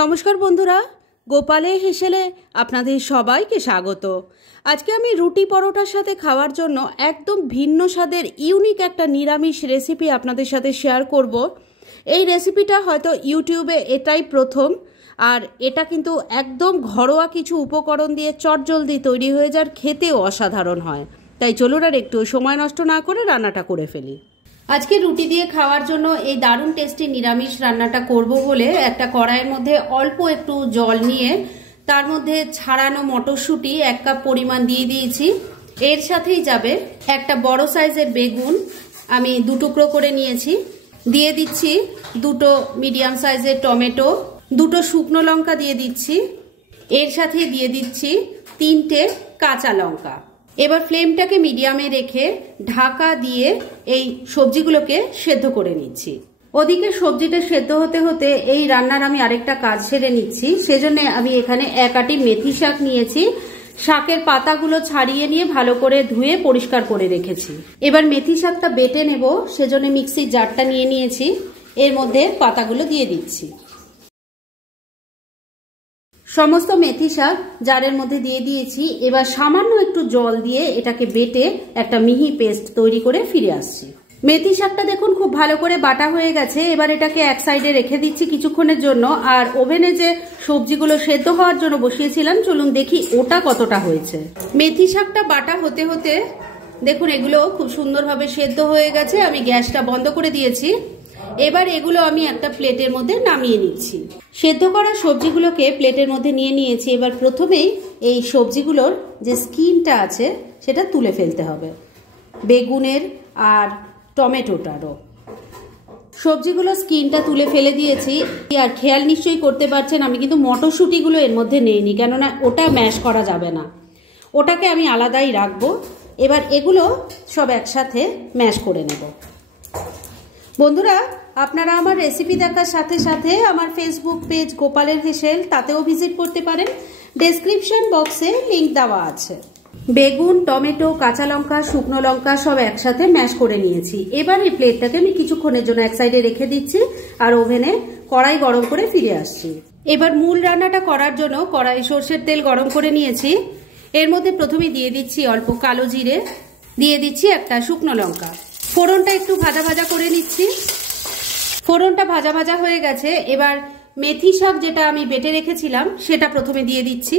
নমস্কার বন্ধুরা, গোপালের হেসেলে আপনাদের সবাইকে স্বাগত। আজকে আমি রুটি পরোটার সাথে খাওয়ার জন্য একদম ভিন্ন স্বাদের ইউনিক একটা নিরামিষ রেসিপি আপনাদের সাথে শেয়ার করব। এই রেসিপিটা হয়তো ইউটিউবে এটাই প্রথম, আর এটা কিন্তু একদম ঘরোয়া কিছু উপকরণ দিয়ে চটজলদি তৈরি হয়ে যার, খেতেও অসাধারণ হয়। তাই চলুন আর একটু সময় নষ্ট না করে রান্নাটা করে ফেলি। আজকে রুটি দিয়ে খাওয়ার জন্য এই দারুণ টেস্টি নিরামিষ রান্নাটা করব বলে একটা কড়াইয়ের মধ্যে অল্প একটু জল নিয়ে তার মধ্যে ছাড়ানো মটরশুঁটি 1 কাপ পরিমাণ দিয়ে দিয়েছি। এর সাথেই যাবে একটা বড় সাইজের বেগুন, আমি 2 টুকরো করে নিয়েছি। দিয়ে দিচ্ছি 2টো মিডিয়াম সাইজের টমেটো, 2টো শুকনো লঙ্কা দিয়ে দিচ্ছি। এর সাথে দিয়ে দিচ্ছি 3টে কাঁচা লঙ্কা। এবার ফ্লেমটাকে মিডিয়ামে রেখে ঢাকা দিয়ে এই সবজিগুলোকে সেদ্ধ করে নিচ্ছি। ওদিকে সবজিটা সেদ্ধ হতে হতে এই রান্নার আমি আরেকটা কাজ সেরে নিচ্ছি। সেজন্য আমি এখানে 1 আঁটি মেথি শাক নিয়েছি। শাকের পাতাগুলো ছাড়িয়ে নিয়ে ভালো করে ধুয়ে পরিষ্কার করে রেখেছি। এবার মেথি শাকটা বেটে নেব, সেজন্য মিক্সির জারটা নিয়ে নিয়েছি। এর মধ্যে পাতাগুলো দিয়ে দিচ্ছি। সমস্ত মেথি শাক জারের মধ্যে দিয়ে দিয়েছি। এবার সামান্য একটু জল দিয়ে এটাকে বেটে একটা মিহি পেস্ট তৈরি করে ফিরে আসছি। মেথি শাকটা দেখুন খুব ভালো করে বাটা হয়ে গেছে। এবার এটাকে এক সাইডে রেখে দিচ্ছি কিছুক্ষণের জন্য। আর ওভেনে যে সবজিগুলো সেদ্ধ হওয়ার জন্য বসিয়েছিলাম, চলুন দেখি ওটা কতটা হয়েছে। মেথি শাকটা বাটা হতে হতে দেখুন এগুলো খুব সুন্দরভাবে সেদ্ধ হয়ে গেছে। আমি গ্যাসটা বন্ধ করে দিয়েছি। এবার এগুলো আমি একটা প্লেটের মধ্যে নামিয়ে নিচ্ছি। সেদ্ধ করা সবজিগুলোকে প্লেটের মধ্যে নিয়ে নিয়েছি। এবার প্রথমেই এই সবজিগুলোর যে স্কিনটা আছে সেটা তুলে ফেলতে হবে, বেগুনের আর টমেটোটারও। সবজিগুলোর স্কিনটা তুলে ফেলে দিয়েছি। আর খেয়াল নিশ্চয়ই করতে পারছেন আমি কিন্তু মটরশুঁটিগুলো এর মধ্যে নেইনি, কেননা ওটা ম্যাশ করা যাবে না, ওটাকে আমি আলাদাই রাখবো। এবার এগুলো সব একসাথে ম্যাশ করে নেব। বন্ধুরা, আপনারা আমার রেসিপি দেখার সাথে সাথে আমার ফেসবুক পেজ গোপালের হেসেল, তাতেও ভিজিট করতে পারেন। ডেসক্রিপশন বক্সে লিংক দেওয়া আছে। বেগুন, টমেটো, কাঁচা লঙ্কা, শুকনো লঙ্কা সব একসাথে ম্যাশ করে নিয়েছি। এবার এই প্লেটটাকে আমি কিছুক্ষণের জন্য এক সাইডে রেখে দিচ্ছি আর ওভেনে কড়াই গরম করে ফিরে আসছি। এবার মূল রান্নাটা করার জন্য কড়াই সর্ষের তেল গরম করে নিয়েছি। এর মধ্যে প্রথমে দিয়ে দিচ্ছি অল্প কালো জিরে, দিয়ে দিচ্ছি একটা শুকনো লঙ্কা। ফোড়নটা একটু ভাজা ভাজা করে নিচ্ছি। ফোড়নটা ভাজা ভাজা হয়ে গেছে। এবার মেথি শাক যেটা আমি বেটে রেখেছিলাম সেটা প্রথমে দিয়ে দিচ্ছি।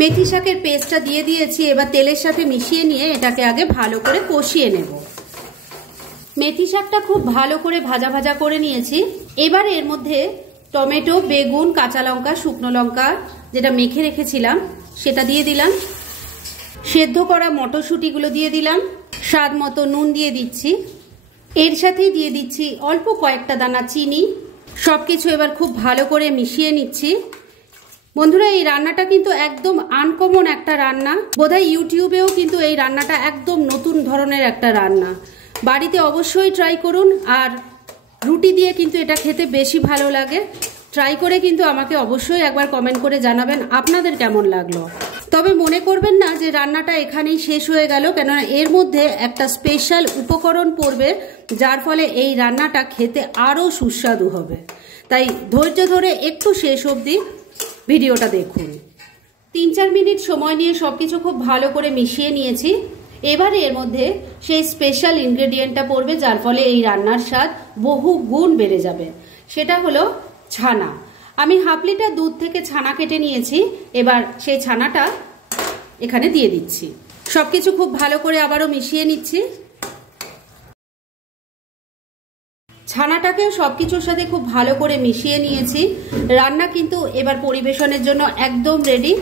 মেথি শাকের পেস্টটা দিয়ে দিয়েছি। এবার তেলের সাথে মিশিয়ে নিয়ে এটাকে আগে ভালো করে কষিয়ে নেব। মেথি শাকটা খুব ভালো করে ভাজা ভাজা করে নিয়েছি। এবার এর মধ্যে টমেটো, বেগুন, কাঁচা লঙ্কা, শুকনো লঙ্কা যেটা মেখে রেখেছিলাম সেটা দিয়ে দিলাম। সেদ্ধ করা মটরশুঁটিগুলো দিয়ে দিলাম। স্বাদ মতো নুন দিয়ে দিচ্ছি। এর সাথেই দিয়ে দিচ্ছি অল্প কয়েকটা দানা চিনি। সবকিছু এবার খুব ভালো করে মিশিয়ে নিচ্ছি। বন্ধুরা, এই রান্নাটা কিন্তু একদম আনকমন একটা রান্না। বোধহয় ইউটিউবেও কিন্তু এই রান্নাটা একদম নতুন ধরনের একটা রান্না। বাড়িতে অবশ্যই ট্রাই করুন। আর রুটি দিয়ে কিন্তু এটা খেতে বেশি ভালো লাগে। ট্রাই করে কিন্তু আমাকে অবশ্যই একবার কমেন্ট করে জানাবেন আপনাদের কেমন লাগলো। তবে মনে করবেন না যে রান্নাটা এখানেই শেষ হয়ে গেল, কেননা এর মধ্যে একটা স্পেশাল উপকরণ পড়বে, যার ফলে এই রান্নাটা খেতে আরও সুস্বাদু হবে। তাই ধৈর্য ধরে একটু শেষ অবধি ভিডিওটা দেখুন। 3-4 মিনিট সময় নিয়ে সবকিছু খুব ভালো করে মিশিয়ে নিয়েছি। এবারে এর মধ্যে সেই স্পেশাল ইনগ্রেডিয়েন্টটা পড়বে, যার ফলে এই রান্নার স্বাদ বহু গুণ বেড়ে যাবে। সেটা হলো ছানা। আমি হাফ লিটার দুধ থেকে ছানা কেটে নিয়েছি। এবার সেই ছানাটা এখানে দিয়ে দিচ্ছি। সবকিছু খুব ভালো করে আবারও মিশিয়ে নিচ্ছি। ছানাটাকেও সবকিছুর সাথে খুব ভালো করে মিশিয়ে নিয়েছি। রান্না কিন্তু এবার পরিবেশনের জন্য একদম রেডি।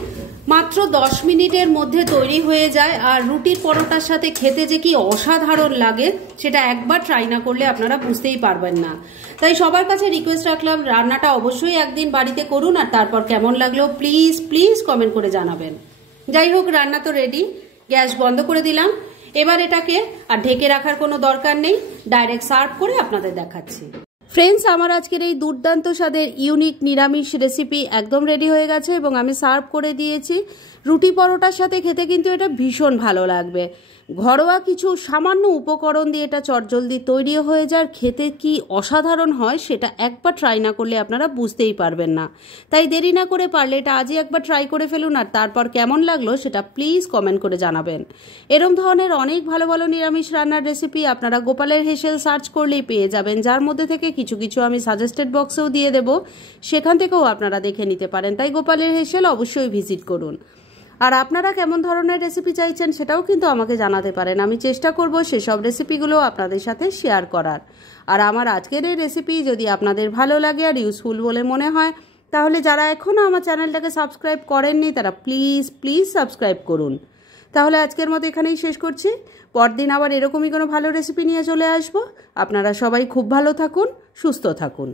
মাত্র 10 মিনিটের মধ্যে তৈরি হয়ে যায়। আর রুটির পরোটার সাথে খেতে যে কি অসাধারণ লাগে সেটা একবার ট্রাই না করলে আপনারা বুঝতেই পারবেন না। তাই সবার কাছে রিকোয়েস্ট রাখলাম, রান্নাটা অবশ্যই একদিন বাড়িতে করুন। আর তারপর কেমন লাগলো প্লিজ প্লিজ কমেন্ট করে জানাবেন। যাই হোক, রান্না তো রেডি। গ্যাস বন্ধ করে দিলাম। এবার এটাকে আর ঢেকে রাখার কোনো দরকার নেই, ডাইরেক্ট সার্ভ করে আপনাদের দেখাচ্ছি। ফ্রেন্ডস, আমার আজকের এই দুর্দান্ত স্বাদের ইউনিক নিরামিষ রেসিপি একদম রেডি হয়ে গেছে এবং আমি সার্ভ করে দিয়েছি। রুটি পরোটার সাথে খেতে কিন্তু এটা ভীষণ ভালো লাগবে। ঘরোয়া কিছু সামান্য উপকরণ দিয়ে এটা চটজলদি তৈরিও হয়ে যায়। খেতে কি অসাধারণ হয় সেটা একবার ট্রাই না করলে আপনারা বুঝতেই পারবেন না। তাই দেরি না করে পারলে এটা আজই একবার ট্রাই করে ফেলুন, আর তারপর কেমন লাগলো সেটা প্লিজ কমেন্ট করে জানাবেন। এরম ধরনের অনেক ভালো ভালো নিরামিষ রান্নার রেসিপি আপনারা গোপালের হেসেল সার্চ করলেই পেয়ে যাবেন, যার মধ্যে থেকে কিছু কিছু আমি সাজেস্টেড বক্সেও দিয়ে দেব, সেখান থেকেও আপনারা দেখে নিতে পারেন। তাই গোপালের হেসেল অবশ্যই ভিজিট করুন। আর আপনারা কেমন ধরনের রেসিপি চাইছেন সেটাও কিন্তু আমাকে জানাতে পারেন। আমি চেষ্টা করব সেসব রেসিপিগুলো আপনাদের সাথে শেয়ার করার। আর আমার আজকের এই রেসিপি যদি আপনাদের ভালো লাগে আর ইউজফুল বলে মনে হয়, তাহলে যারা এখনও আমার চ্যানেলটাকে সাবস্ক্রাইব করেননি তারা প্লিজ সাবস্ক্রাইব করুন। তাহলে আজকের মতো এখানেই শেষ করছি। পরদিন আবার এরকমই কোনো ভালো রেসিপি নিয়ে চলে আসবো। আপনারা সবাই খুব ভালো থাকুন, সুস্থ থাকুন।